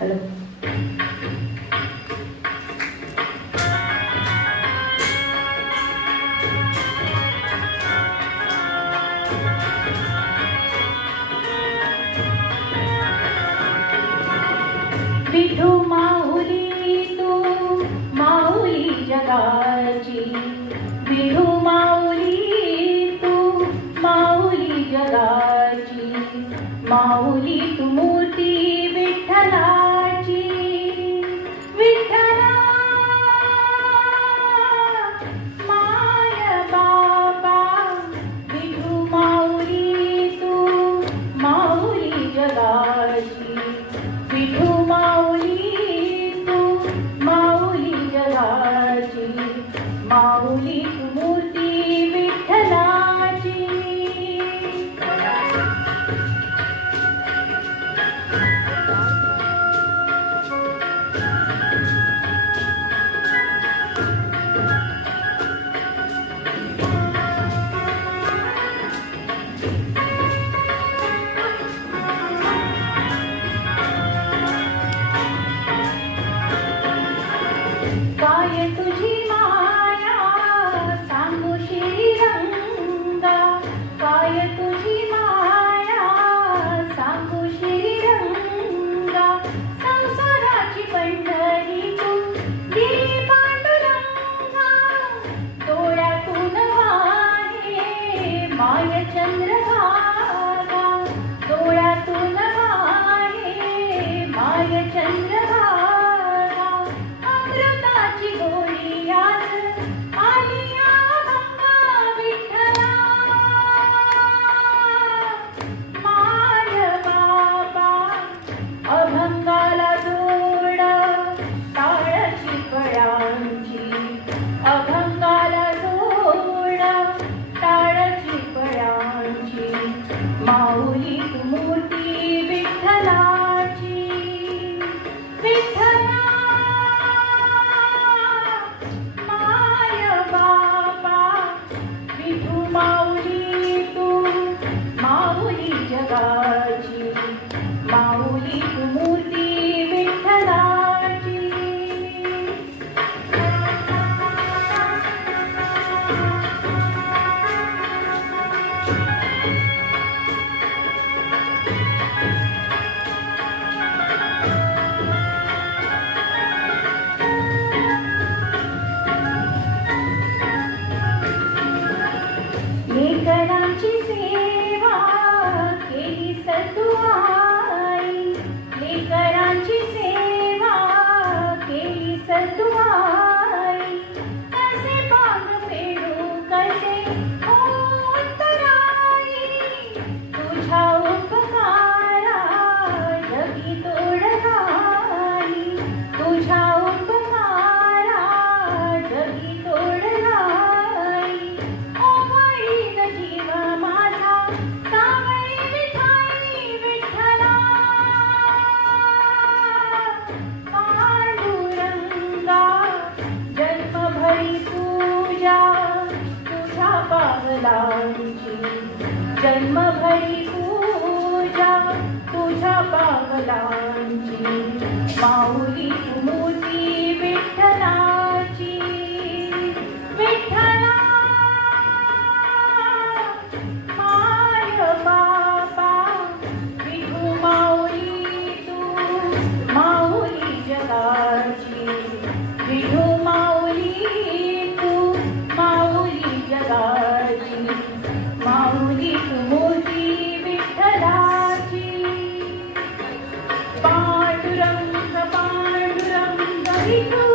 Hello. Vithu माऊली तू माऊली जगाची, विठू माऊली तू माऊली जगाची, माऊली तू मूर्ती विठ्ठलाची. विठ्ठला माय बाबा, विठू माऊली तू माऊली जगाची, विठू माऊली तू माऊली जगाची, माऊली तू मूर्ती विठ्ठलाची. काय तुझी माया सांगू श्रीरंगा, काय तुझी माया सांगू श्रीरंगा. संसाराची पंढरी तू गेली पांडुरंगा, डोळ्यातून वाहे माय चंद्रभागा, डोळ्यातून वाहे माय चंद्रभागा. अमृताची गोडी आज आली अभंगा विठ्ठला, माय बाबा अभंगाला जोड टाळची फळांची, अभंगाला जोड टाळची फळांची, माऊली तू मूर्ती विठ्ठलाची. विठ्ठला माय बाबा, विठू माऊली तू माऊली जगाची, माऊली तू मूर्ती विठ्ठलाची. लेकरांची सेवा केली सतुआई, लेकरांची सेवा केली सतुआई. कसे पांग फेडू कसे उत्तराई, तुझ्या उपकारा जगी तोड नाही, तुझ्या उपकारा जगी तोड नाही. ओवाळीन जीव माझा सावळी विठाई विठ्ठला, पांडुरंगा जन्मभरी पूजा तुझ्या पावलांची, जन्मभरी पूजा तुझ्या पावलांची, माऊली तू मूर्ती विठ्ठलाची. विठ्ठला माय बाबा, विठू माऊली तू माऊली जगाची, विठू माऊली तू माऊली जगाची, माऊली तू मूर्ती विठ्ठलाची. पांडुरंग पांडुरंग विठू